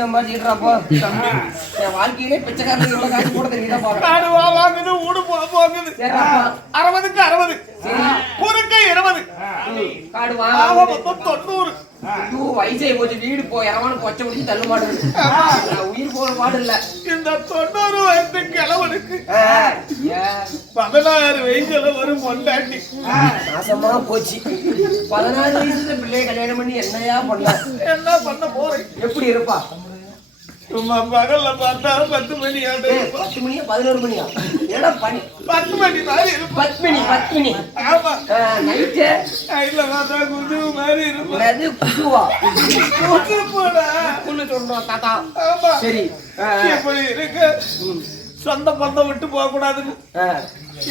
சம்பாதிச்சிடுறாப்போ என் வாழ்க்கையிலே பிச்சைக்காரன் இவ்வளவு காசு போடுறது நீதான் பாருங்க. காடு வாங்குது ஊடு போகுது 60க்கு 60 குறுக்கு 20 காடு வாங்க 90. வயசாகி போச்சு வீடு போறவனு கொச்சை முடிச்சு தள்ளு மாடு உயிர் போற பாடு இல்ல. இந்த 90 வயசு கிழவனுக்கு 16 வயசுல ஒரு பொண்டாட்டி நாசமா போச்சு. 16 வயசுல பிள்ளைய கல்யாணம் பண்ணி என்னையா பண்ண என்ன பண்ண போறேன்? எப்படி இருப்பா? சும்மா பகல்ல பார்த்தா 10 மணி 10 மணியா 11 மணியா? ஏடா பண்ணி 10 மணி மாதிரி இருக்கும். 10 மணி. ஆமா நைட்டு நைட்ல பார்த்தா குது மாதிரி இருக்கும். அது குதுவா குது போடா குன்னு சொல்றோம் தாத்தா. ஆமா சரி எப்படி இருக்கு? சொந்த பந்தம் விட்டு போக கூடாதுன்னு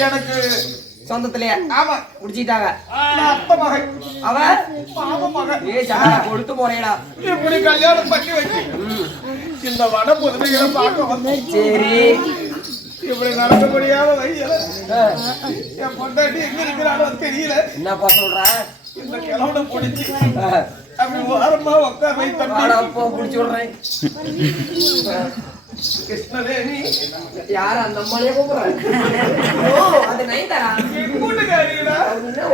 எனக்கு சொந்தத்திலேயே ஆமா குடிச்சிட்டாங்க. அத்தை மகன் அவ மாமா மகன் கொடுத்து போறேடா இப்படி கல்யாணம் பண்ணி வச்சு இந்த வட புதுமைகளை பார்க்க வந்தேன். சரி இப்படி நடக்க முடியாத வயசுல என் பொண்டாட்டி எங்க இருக்கிறானோ தெரியல. என்னப்பா சொல்ற? இந்த கிழவனை பிடிச்சி அப்படி ஓரமா உட்கார வைத்தப்போ பிடிச்சி விடுறேன். கிருஷ்ணவேணி யார அந்த அம்மாலே கூப்பிடுறாங்க. அது நைட்டாரா கூட்டுக்காரிடா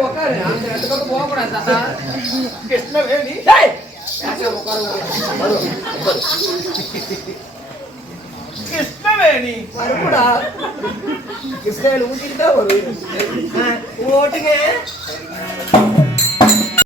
உட்காரு. அந்த ரெண்டு பக்கம் போக கூடாது தாத்தா. கிருஷ்ணவேணி கிருஷ்ணவேணி மறுபடா கிருஷ்ணவேணி ஊட்டிட்டு தான் வரும். ஓட்டுங்க